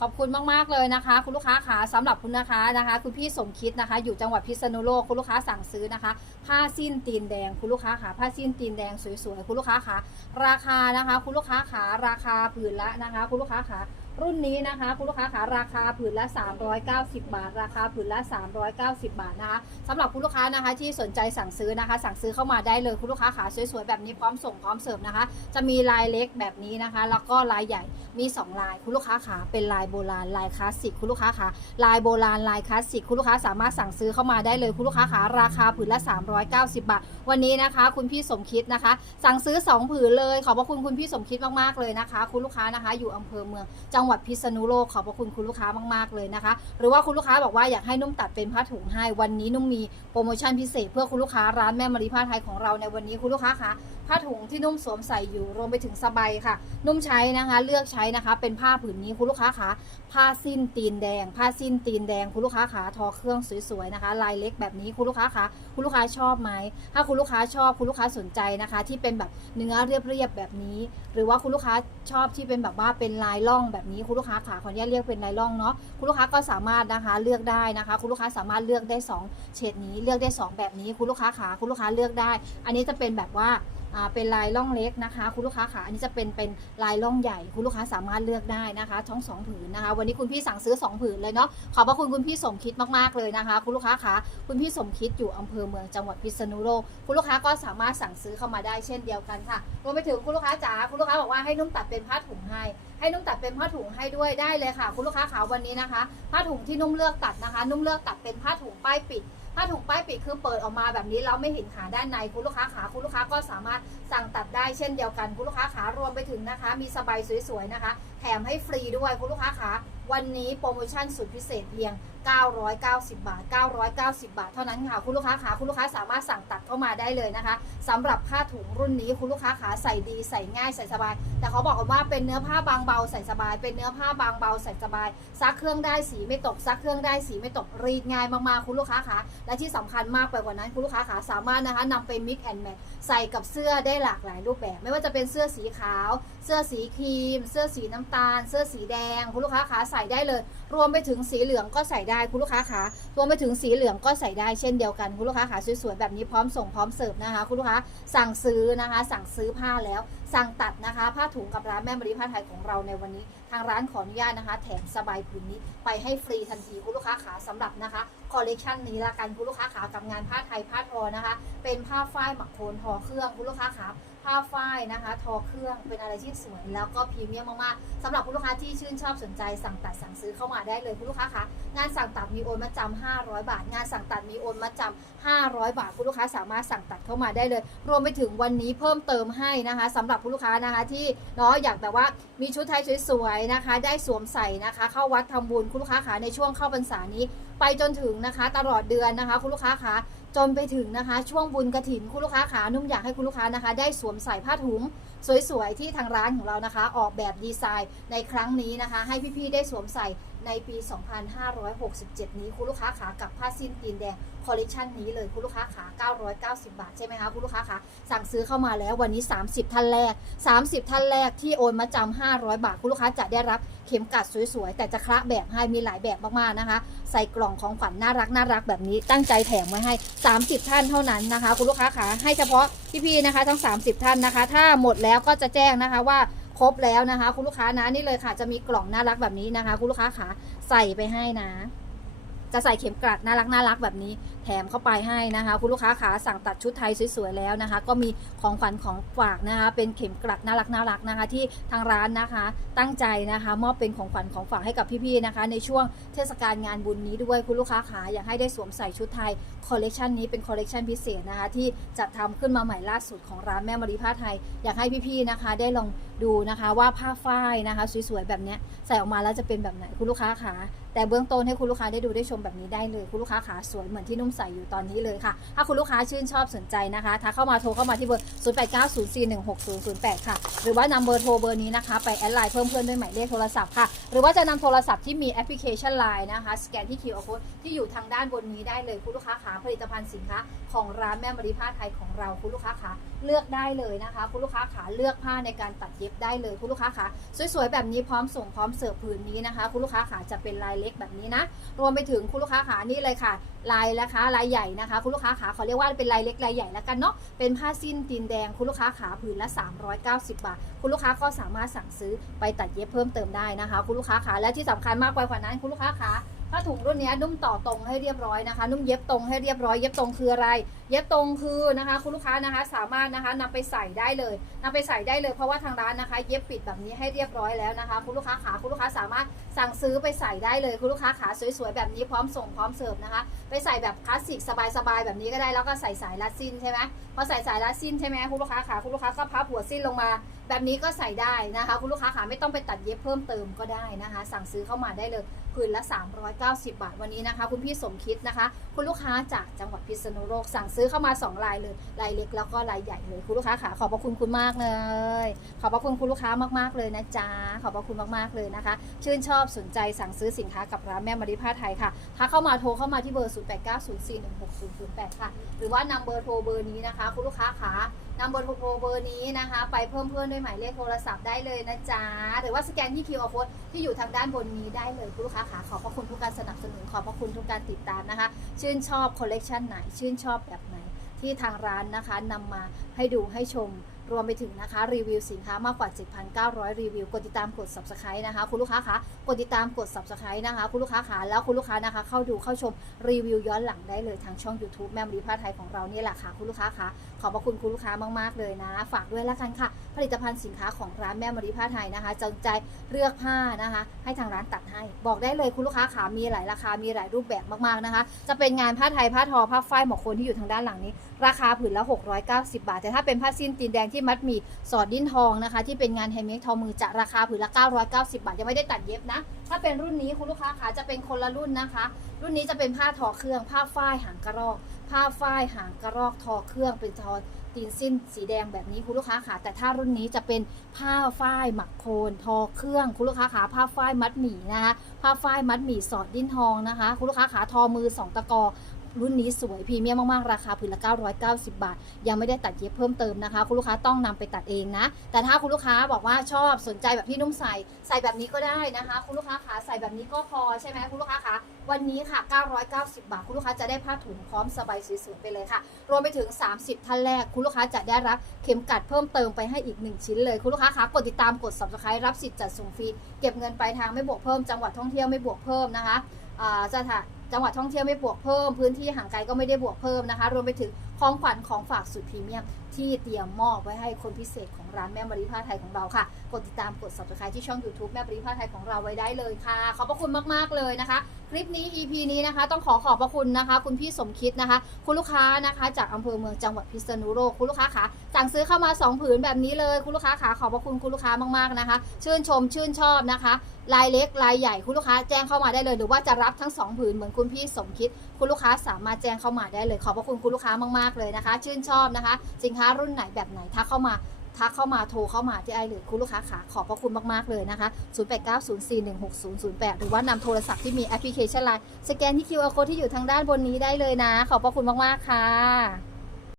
ขอบคุณมาก ๆ เลยนะคะ คุณลูกค้าขาสำหรับคุณนะคะนะคะ คุณพี่สมคิดนะคะ อยู่จังหวัดพิษณุโลกคุณลูกค้าสั่งซื้อนะคะ ผ้าสิ้นตีนแดงคุณลูกค้าขาผ้าสิ้นตีนแดงสวยๆคุณลูกค้าขาราคานะคะ คุณลูกค้าขาราคาผืนละนะคะ คุณลูกค้าขา รุ่นนี้นะคะ คุณลูกค้าขาราคาผืนละ 390 บาท ราคาผืนละ 390 บาทนะคะสำหรับคุณลูกค้านะคะที่สนใจสั่งซื้อนะคะ สั่งซื้อเข้ามาได้เลยคุณลูกค้าขาสวยๆแบบนี้พร้อมส่งพร้อมเสิร์ฟนะคะ จะมีลายเล็กแบบนี้นะคะ แล้วก็ลายใหญ่มี 2 ลาย คุณลูกค้าขาเป็นลายโบราณลายคลาสสิกคุณลูกค้าขาลายโบราณลายคลาสสิกคุณลูกค้าสามารถสั่งซื้อเข้ามาได้เลยคุณลูกค้าขาราคาผืนละ 390 บาท วันนี้นะคะ คุณพี่สมคิดนะคะ สั่งซื้อ 2 ผืนเลยขอบพระคุณคุณพี่สมคิดมากๆเลยนะคะ คุณลูกค้านะคะ อยู่อำเภอเมืองจังหวัดพิษณุโลกขอบพระคุณคุณลูกค้ามากๆเลยนะคะ หรือว่าคุณลูกค้าบอกว่าอยากให้นุ่มตัดเป็นผ้าถุงให้วันนี้นุ่มมีโปรโมชั่นพิเศษเพื่อคุณลูกค้าร้านแม่มารีผ้าไทยของเราในวันนี้คุณลูกค้าคะ ผ้าถุงที่นุ่มสวมใส่อยู่รวมไปถึงสบายค่ะ นุ่มใช้นะคะ เลือกใช้นะคะ เป็นผ้าผืนนี้คุณลูกค้าคะผ้าสิ้นตีนแดง ผ้าสิ้นตีนแดงคุณลูกค้าขาทอเครื่องสวยๆนะคะ ลายเล็กแบบนี้คุณลูกค้าคะคุณลูกค้าชอบไหมถ้าคุณลูกค้าชอบคุณลูกค้าสนใจนะคะ ที่เป็นแบบเนื้อเรียบๆแบบนี้ หรือว่าคุณลูกค้าชอบที่เป็นแบบว่าเป็นลายล่องแบบนี้คุณลูกค้าขาขออนุญาตเรียกเป็นลายล่องเนาะคุณลูกค้าก็สามารถนะคะเลือกได้นะคะ คุณลูกค้าสามารถเลือกได้สองเฉดนี้เลือกได้สองแบบนี้คุณลูกค้าขาคุณลูกค้าเลือกได้ อันนี้จะเป็นแบบว่า เป็นลายล่องเล็กนะคะ คุณลูกค้าขาอันนี้จะเป็นเป็นลายล่องใหญ่ คุณลูกค้าสามารถเลือกได้นะคะทั้งสองผืนนะคะ วันนี้คุณพี่สั่งซื้อสองผืนเลยเนาะขอบพระคุณคุณพี่สมคิดมากๆเลยนะคะ คุณลูกค้าขาคุณพี่สมคิดอยู่อำเภอเมืองจังหวัดพิษณุโลกคุณลูกค้าก็สามารถสั่งซื้อเข้ามาได้เช่นเดียวกันค่ะรวมไปถึงคุณลูกค้าจ๋าคุณลูกค้าบอกว่าให้นุ่มตัดเป็นผ้าถุงให้ให้นุ่มตัดเป็นผ้าถุงให้ด้วยได้เลยค่ะ คุณลูกค้าขาวันนี้นะคะ ผ้าถุงที่นุ่มเลือกตัดนะคะ นุ่มเลือกตัดเป็นผ้าถุงป้ายปิด ถ้าถุงป้ายปิดคือเปิดออกมาแบบนี้เราไม่เห็นขาด้านในคุณลูกค้าขาคุณลูกค้าก็สามารถสั่งตัดได้เช่นเดียวกันคุณลูกค้าขารวมไปถึงนะคะ มีสบายสวยๆนะคะ แถมให้ฟรีด้วยคุณลูกค้าขาวันนี้โปรโมชั่นสุดพิเศษเพียง990 บาท 990 บาท เท่านั้นค่ะ คุณลูกค้าขาคุณลูกค้าสามารถสั่งตัดเข้ามาได้เลยนะคะสำหรับผ้าถุงรุ่นนี้คุณลูกค้าขาใส่ดีใส่ง่ายใส่สบาย แต่เขาบอกกันว่าเป็นเนื้อผ้าบางเบาใส่สบาย เป็นเนื้อผ้าบางเบาใส่สบาย ซักเครื่องได้สีไม่ตก ซักเครื่องได้สีไม่ตก รีดง่ายมากๆ คุณลูกค้าขาและที่สำคัญมากไปกว่านั้น คุณลูกค้าขาสามารถนะคะนำไป mix and match ใส่กับเสื้อได้หลากหลายรูปแบบ ไม่ว่าจะเป็นเสื้อสีขาว เสื้อสีครีม เสื้อสีน้ำตาล เสื้อสีแดง คุณลูกค้าขาใส่ได้เลย รวมไปถึงสีเหลืองก็ใส่ได้คุณลูกค้าขารวมไปถึงสีเหลืองก็ใส่ได้เช่นเดียวกันคุณลูกค้าขาสวยๆแบบนี้พร้อมส่งพร้อมเสิร์ฟนะคะ คุณลูกค้าสั่งซื้อนะคะ สั่งซื้อผ้าแล้ว สั่งตัดนะคะ ผ้าถุงกับร้านแม่มรีผ้าไทยของเราในวันนี้ ทางร้านขออนุญาตนะคะ แถมสบายผืนนี้ไปให้ฟรีทันทีคุณลูกค้าขาสำหรับนะคะคอลเลกชันนี้ละกันคุณลูกค้าขากับงานผ้าไทยผ้าทอนะคะ เป็นผ้าฝ้ายหมักโคนทอเครื่องคุณลูกค้าขา ผ้าฝ้ายนะคะ ทอเครื่องเป็นอะไรที่สวยแล้วก็พรีเมียมมากๆสำหรับคุณลูกค้าที่ชื่นชอบสนใจสั่งตัดสั่งซื้อเข้ามาได้เลยคุณลูกค้าคะงานสั่งตัดมีโอนมาจำ500 บาท งานสั่งตัดมีโอนมาจำ500 บาท คุณลูกค้าสามารถสั่งตัดเข้ามาได้เลย รวมไปถึงวันนี้เพิ่มเติมให้นะคะสำหรับคุณลูกค้านะคะที่เนาะอยากแบบว่ามีชุดไทยสวยๆนะคะ ได้สวมใส่นะคะ เข้าวัดทำบุญคุณลูกค้าขาในช่วงเข้าพรรษานี้ ไปจนถึงนะคะ ตลอดเดือนนะคะ คุณลูกค้าขา จนไปถึงนะคะ ช่วงบุญกระถินคุณลูกค้าขานุ่มอยากให้คุณลูกค้านะคะ ได้สวมใส่ผ้าถุง สวยๆ ที่ทางร้านของเรานะคะ ออกแบบดีไซน์ในครั้งนี้นะคะ ให้พี่ๆ ได้สวมใส่ในปี 2567 นี้คุณลูกค้าขากับผ้าสิ้นตีนแดงคอลเลคชันนี้เลยคุณลูกค้าขา990 บาทใช่ไหมคะคุณลูกค้าขาสั่งซื้อเข้ามาแล้ววันนี้ 30 ท่านแรก 30 ท่านแรกที่โอนมาจำ500 บาท คุณลูกค้าจะได้รับเข็มกัดสวยๆ แต่จะคละแบบให้มีหลายแบบมากๆนะคะ ใส่กล่องของขวัญน่ารักน่ารักแบบนี้ตั้งใจแถมไว้ให้ 30 ท่านเท่านั้นนะคะ คุณลูกค้าขาให้เฉพาะพี่ๆนะคะ ทั้ง 30 ท่านนะคะ ถ้าหมดแลแล้วก็จะแจ้งนะคะว่าครบแล้วนะคะ คุณลูกค้านะนี่เลยค่ะ จะมีกล่องน่ารักแบบนี้นะคะ คุณลูกค้าขาใส่ไปให้นะ จะใส่เข็มกลัดน่ารักน่ารักแบบนี้แถมเข้าไปให้นะคะ คุณลูกค้าขาสั่งตัดชุดไทยสวยๆแล้วนะคะ ก็มีของขวัญของฝากนะคะ เป็นเข็มกลัดน่ารักน่ารักนะคะ ที่ทางร้านนะคะ ตั้งใจนะคะ มอบเป็นของขวัญของฝากให้กับพี่ๆนะคะ ในช่วงเทศกาลงานบุญนี้ด้วยคุณลูกค้าขาอยากให้ได้สวมใส่ชุดไทยคอลเลกชันนี้เป็นคอลเลกชันพิเศษนะคะที่จัดทำขึ้นมาใหม่ล่าสุดของร้านแม่มารีผ้าไทย อยากให้พี่ๆนะคะ ได้ลอง ดูนะคะว่าผ้าฝ้ายนะคะ สวยๆแบบนี้ใส่ออกมาแล้วจะเป็นแบบไหนคุณลูกค้าขาแต่เบื้องต้นให้คุณลูกค้าได้ดูได้ชมแบบนี้ได้เลย คุณลูกค้าขาสวยเหมือนที่นุ่มใส่อยู่ตอนนี้เลยค่ะ ถ้าคุณลูกค้าชื่นชอบสนใจนะคะทักเข้ามาโทรเข้ามาที่เบอร์ 0890416008 ค่ะ หรือว่านำเบอร์โทรเบอร์นี้นะคะไปแอดไลน์เพิ่มเพื่อนด้วยหมายเลขโทรศัพท์ค่ะ หรือว่าจะนำโทรศัพท์ที่มีแอปพลิเคชัน Line นะคะสแกนที่ QR code ที่อยู่ทางด้านบนนี้ได้เลยคุณลูกค้าขาผลิตภัณฑ์สินค้าของร้านแม่มารีผ้าไทยของเราคุณลูกค้าขาเลือกได้เลยนะคะ คุณลูกค้าขาเลือกผ้าในการตัดเย็บย็บได้เลยคุณลูกค้าค่ะสวยๆแบบนี้พร้อมส่งพร้อมเสิร์ฟผืนนี้นะคะ คุณลูกค้าค่ะจะเป็นลายเล็กแบบนี้นะ รวมไปถึงคุณลูกค้าขานี่เลยค่ะ ลายนะคะลายใหญ่นะคะ คุณลูกค้าขาเขาเรียกว่าเป็นลายเล็กลายใหญ่แล้วกันเนาะเป็นผ้าสิ้นตีนแดงคุณลูกค้าขาผืนละ 390 บาท คุณลูกค้าก็สามารถสั่งซื้อไปตัดเย็บเพิ่มเติมได้นะคะ คุณลูกค้าขาและที่สำคัญมากกว่านั้นคุณลูกค้าขา ผ้าถุงรุ่นนี้นุ่มต่อตรงให้เรียบร้อยนะคะ นุ่มเย็บตรงให้เรียบร้อย เย็บตรงคืออะไร เย็บตรงคือนะคะ คุณลูกค้านะคะ สามารถนะคะนำไปใส่ได้เลยนำไปใส่ได้เลยเพราะว่าทางร้านนะคะ เย็บปิดแบบนี้ให้เรียบร้อยแล้วนะคะ คุณลูกค้าขาคุณลูกค้าสามารถสั่งซื้อไปใส่ได้เลย คุณลูกค้าขาสวยๆแบบนี้พร้อมส่งพร้อมเสิร์ฟนะคะ ไปใส่แบบคลาสสิกสบายๆแบบนี้ก็ได้แล้วก็ใส่สายรัดสิ้นใช่ไหมพอใส่สายรัดสิ้นใช่ไหมคุณลูกค้าขาคุณลูกค้าก็พับหัวสิ้นลงมา แบบนี้ก็ใส่ได้นะคะ คุณลูกค้าขาไม่ต้องไปตัดเย็บเพิ่มเติมก็ได้นะคะ สั่งซื้อเข้ามาได้เลย ผืนละ 390 บาทวันนี้นะคะ คุณพี่สมคิดนะคะ คุณลูกค้าจากจังหวัดพิษณุโลกสั่งซื้อเข้ามาสองลายเลยลายเล็กแล้วก็ลายใหญ่เลยคุณลูกค้าขาขอบพระคุณคุณมากเลย ขอบพระคุณคุณลูกค้ามากๆเลยนะจ๊ะขอบพระคุณมากๆเลยนะคะ ชื่นชอบสนใจสั่งซื้อสินค้ากับร้านแม่มาริผ้าไทยค่ะถ้าเข้ามาโทรเข้ามาที่เบอร์ 0890416008 ค่ะ หรือว่านำเบอร์โทรเบอร์นี้นะคะ คุณลูกค้าขา นำเบอร์โทรเบอร์นี้นะคะ ไปเพิ่มเพื่อนด้วยหมายเลขโทรศัพท์ได้เลยนะจ๊ะ หรือว่าสแกนที่ QR code ที่อยู่ทางด้านบนนี้ได้เลยคุณลูกค้าขาขอบพระคุณทุกการสนับสนุนขอบพระคุณทุกการติดตามนะคะ ชื่นชอบคอลเลกชันไหน ชื่นชอบแบบไหนที่ทางร้านนะคะนำมาให้ดูให้ชม รวมไปถึงนะคะรีวิวสินค้ามากกว่า 7,900 รีวิว กดติดตามกด subscribe นะคะ คุณลูกค้าคะกดติดตามกด subscribe นะคะ คุณลูกค้าคะแล้วคุณลูกค้านะคะ เข้าดูเข้าชมรีวิวย้อนหลังได้เลยทางช่อง YouTube แม่มรีผ้าไทยของเราเนี่แหละค่ะ คุณลูกค้าคะขอบพระคุณคุณลูกค้ามากๆเลยนะ ฝากด้วยละกันค่ะ ผลิตภัณฑ์สินค้าของร้านแม่มรีผ้าไทยนะคะจงใจเลือกผ้านะคะ ให้ทางร้านตัดให้ บอกได้เลยคุณลูกค้าขามีหลายราคา มีหลายรูปแบบมากๆนะคะ จะเป็นงานผ้าไทยผ้าทอผ้าฝ้ายหมอกโคนที่อยู่ทางด้านหลังนี้ ราคาผืนละ 690 บาท แต่ถ้าเป็นผ้าสิ้นตีนแดงที่มัดหมีสอดดิ้นทองนะคะ ที่เป็นงานแฮนด์เมดทอมือจะราคาผืนละ 990 บาทยังไม่ได้ตัดเย็บนะ ถ้าเป็นรุ่นนี้คุณลูกค้าขาจะเป็นคนละรุ่นนะคะ รุ่นนี้จะเป็นผ้าทอเครื่องผ้าฝ้ายหางกระรอก ผ้าฝ้ายหางกระรอกทอเครื่องเป็นทอตีนสิ้นสีแดงแบบนี้คุณลูกค้าขาแต่ถ้ารุ่นนี้จะเป็นผ้าฝ้ายหมักโคนทอเครื่องคุณลูกค้าขาผ้าฝ้ายมัดหมี่นะคะผ้าฝ้ายมัดหมี่สอดดิ้นทองนะคะ คุณลูกค้าขาทอมือสองตะกอ รุ่นนี้สวยพรีเมียมมากๆ ราคาผืนละ 990 บาท ยังไม่ได้ตัดเย็บเพิ่มเติมนะคะ คุณลูกค้าต้องนำไปตัดเองนะ แต่ถ้าคุณลูกค้าบอกว่าชอบสนใจแบบที่นุ่มใส่ใส่แบบนี้ก็ได้นะคะ คุณลูกค้าขาใส่แบบนี้ก็พอใช่ไหมคุณลูกค้าขาวันนี้ค่ะ 990 บาท คุณลูกค้าจะได้ผ้าถุงพร้อมสบายสวยๆไปเลยค่ะ รวมไปถึง 30 ท่านแรก คุณลูกค้าจะได้รับเข็มกัดเพิ่มเติมไปให้อีก 1 ชิ้นเลย คุณลูกค้าคะกดติดตามกด subscribe รับสิทธิ์จัดส่งฟรี เก็บเงินปลายทางไม่บวกเพิ่ม จังหวัดท่องเที่ยวไม่บวกเพิ่มนะคะอ่าสถา จังหวัดท่องเที่ยวไม่บวกเพิ่ม พื้นที่ห่างไกลก็ไม่ได้บวกเพิ่มนะคะ รวมไปถึงของขวัญของฝากสุดพรีเมียม ที่เตรียมมอบไว้ให้คนพิเศษของร้านแม่มารีผ้าไทยของเราค่ะ กดติดตามกด subscribe ที่ช่อง YouTube แม่มารีผ้าไทยของเราไว้ได้เลยค่ะ ขอบพระคุณมาก ๆ เลยนะคะ คลิปนี้ EP นี้นะคะ ต้องขอขอบพระคุณนะคะ คุณพี่สมคิดนะคะ คุณลูกค้านะคะ จากอำเภอเมืองจังหวัดพิษณุโลกคุณลูกค้าขาสั่งซื้อเข้ามา 2 ผืนแบบนี้เลยคุณลูกค้าขาขอบพระคุณคุณลูกค้ามากๆนะคะ ชื่นชมชื่นชอบนะคะลายเล็กลายใหญ่คุณลูกค้าแจ้งเข้ามาได้เลย หรือว่าจะรับทั้งสองผืนเหมือนคุณพี่สมคิด คุณลูกค้าสามารถแจ้งเข้ามาได้เลย ขอบพระคุณคุณลูกค้ามากๆเลยนะคะ ชื่นชอบนะคะ สินค้ารุ่นไหนแบบไหนทักเข้ามาทักเข้ามาโทรเข้ามาที่ไอหรือคุณลูกค้าขาขอบพระคุณมาก ๆ เลยนะคะ 0890416008 หรือว่านำโทรศัพท์ที่มีแอปพลิเคชันไลน์สแกนที่ QR code ที่อยู่ทางด้านบนนี้ได้เลยนะ ขอบพระคุณมาก ๆ ค่ะ